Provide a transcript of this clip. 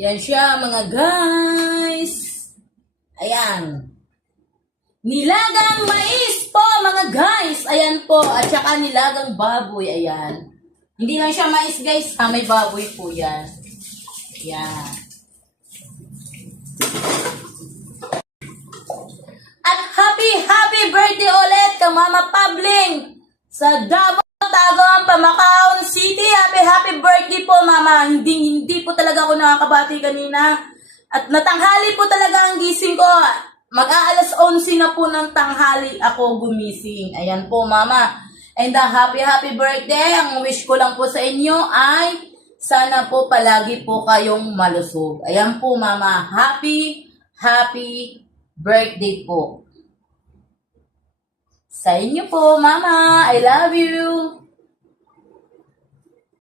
Yan siya mga guys. Ayan. Nilagang mais po mga guys. Ayan po. At saka nilagang baboy. Ayan. Hindi lang siya mais guys. May baboy po yan. Ayan. At happy birthday ulit ka Mama Pabling sa Davao, Tagum, Pamakaon City. Happy birthday po Mama. Hindi po talaga ako nakakabati kanina. At natanghali po talaga ang gising ko. Mag-aalas 11 na po ng tanghali ako gumising. Ayan po Mama. And happy birthday. Ang wish ko lang po sa inyo ay sana po palagi po kayong malusog. Ayan po Mama. Happy birthday po. Sa inyo po, Mama. I love you.